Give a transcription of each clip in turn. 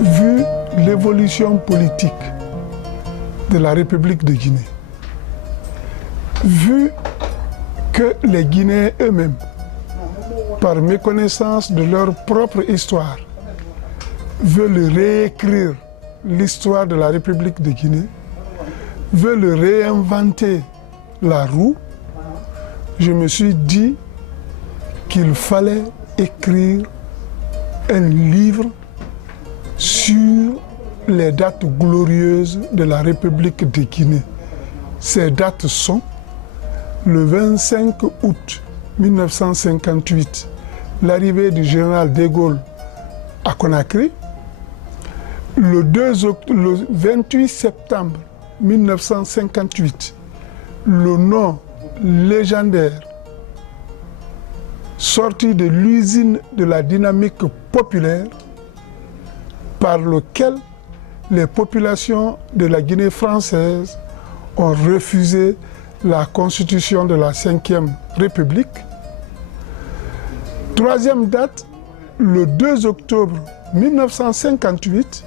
vu l'évolution politique de la République de Guinée, vu que les Guinéens eux-mêmes, par méconnaissance de leur propre histoire, veulent réécrire l'histoire de la République de Guinée, veulent réinventer la roue, je me suis dit qu'il fallait écrire un livre sur les dates glorieuses de la République de Guinée. Ces dates sont le 25 août 1958, l'arrivée du général de Gaulle à Conakry, le 28 septembre 1958, le nom légendaire sorti de l'usine de la dynamique populaire par lequel les populations de la Guinée française ont refusé la constitution de la Ve République. Troisième date, le 2 octobre 1958,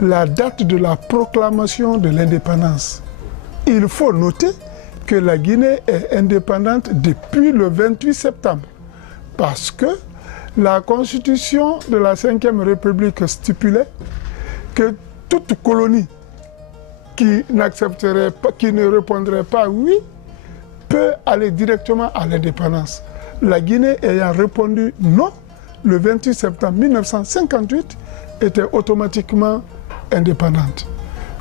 la date de la proclamation de l'indépendance. Il faut noter que la Guinée est indépendante depuis le 28 septembre, parce que la constitution de la Ve République stipulait que toute colonie qui n'accepterait pas, qui ne répondrait pas oui, peut aller directement à l'indépendance. La Guinée ayant répondu non, le 28 septembre 1958 était automatiquement indépendante.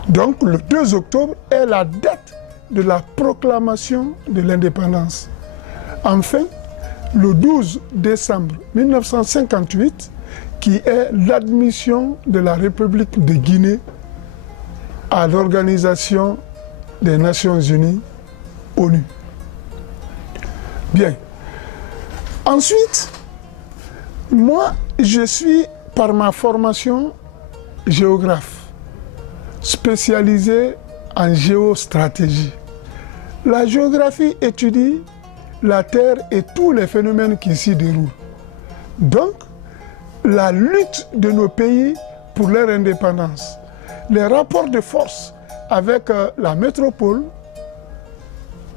Donc le 2 octobre est la date de la proclamation de l'indépendance. Enfin, le 12 décembre 1958, qui est l'admission de la République de Guinée à l'Organisation des Nations Unies, ONU. Bien. Ensuite, moi, je suis par ma formation géographe, spécialisé en géostratégie. La géographie étudie la Terre et tous les phénomènes qui s'y déroulent. Donc, la lutte de nos pays pour leur indépendance, les rapports de force avec la métropole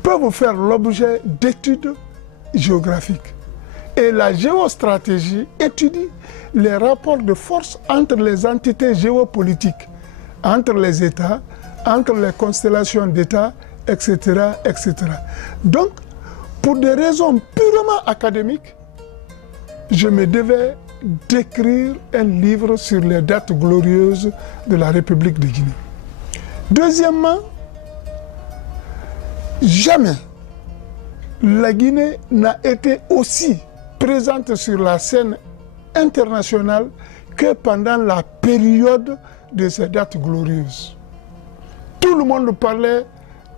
peuvent faire l'objet d'études géographiques. Et la géostratégie étudie les rapports de force entre les entités géopolitiques, entre les États, entre les constellations d'États, etc., etc. Donc, pour des raisons purement académiques, je me devais d'écrire un livre sur les dates glorieuses de la République de Guinée. Deuxièmement, jamais la Guinée n'a été aussi présente sur la scène internationale que pendant la période de ces dates glorieuses. Tout le monde parlait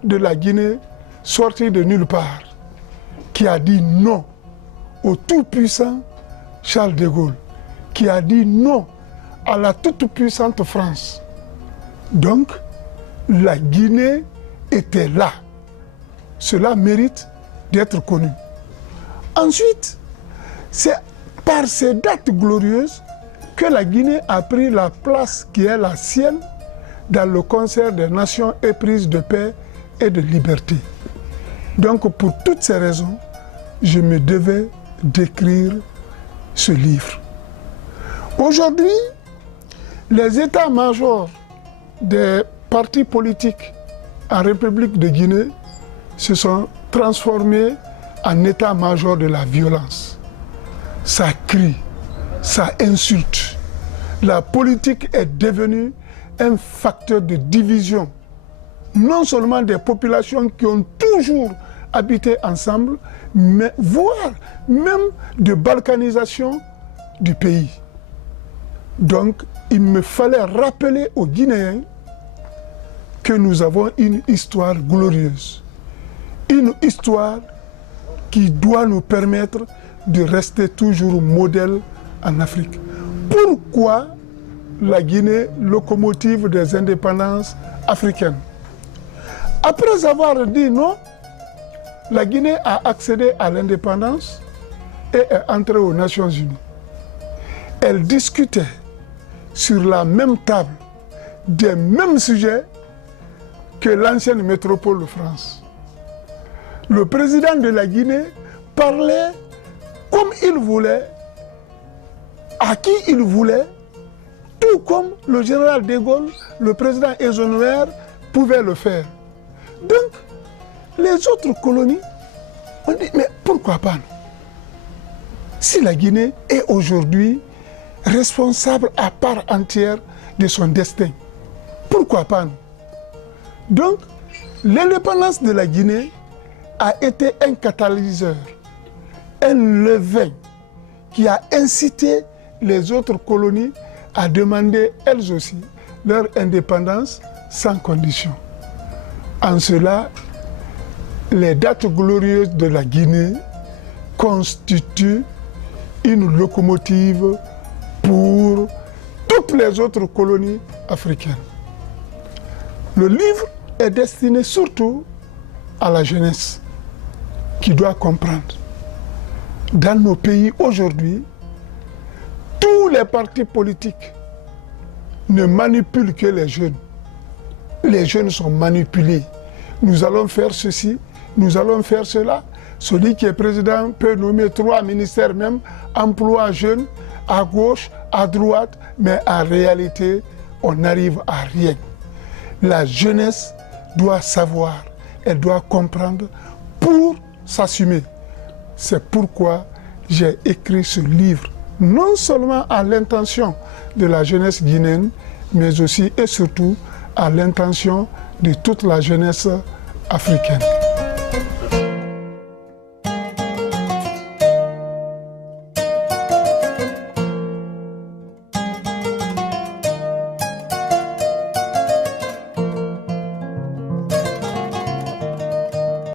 de la Guinée sortie de nulle part, qui a dit non au tout-puissant Charles de Gaulle, qui a dit non à la toute-puissante France. Donc, la Guinée était là. Cela mérite d'être connu. Ensuite, c'est par ces dates glorieuses que la Guinée a pris la place qui est la sienne dans le concert des nations éprises de paix et de liberté. Donc, pour toutes ces raisons, je me devais d'écrire ce livre. Aujourd'hui, les états-majors des partis politiques en République de Guinée se sont transformés en état-major de la violence. Ça crie, ça insulte. La politique est devenue un facteur de division, non seulement des populations qui ont toujours habité ensemble, mais voire même de balkanisation du pays. Donc, il me fallait rappeler aux Guinéens que nous avons une histoire glorieuse, une histoire qui doit nous permettre de rester toujours modèle en Afrique. Pourquoi la Guinée, locomotive des indépendances africaines? Après avoir dit non, la Guinée a accédé à l'indépendance et est entrée aux Nations Unies. Elle discutait sur la même table des mêmes sujets que l'ancienne métropole de France. Le président de la Guinée parlait comme il voulait, à qui il voulait, tout comme le général de Gaulle, le président Eisenhower pouvait le faire. Donc, les autres colonies, on dit, mais pourquoi pas nous? Si la Guinée est aujourd'hui responsable à part entière de son destin, pourquoi pas nous? Donc, l'indépendance de la Guinée a été un catalyseur, un levain qui a incité les autres colonies à demander elles aussi leur indépendance sans condition. En cela, les dates glorieuses de la Guinée constituent une locomotive pour toutes les autres colonies africaines. Le livre est destiné surtout à la jeunesse qui doit comprendre. Dans nos pays aujourd'hui, tous les partis politiques ne manipulent que les jeunes. Les jeunes sont manipulés. Nous allons faire ceci, nous allons faire cela. Celui qui est président peut nommer 3 ministères même, emploi jeunes, à gauche, à droite, mais en réalité, on n'arrive à rien. La jeunesse doit savoir, elle doit comprendre pour s'assumer. C'est pourquoi j'ai écrit ce livre, non seulement à l'intention de la jeunesse guinéenne, mais aussi et surtout à l'intention de toute la jeunesse africaine.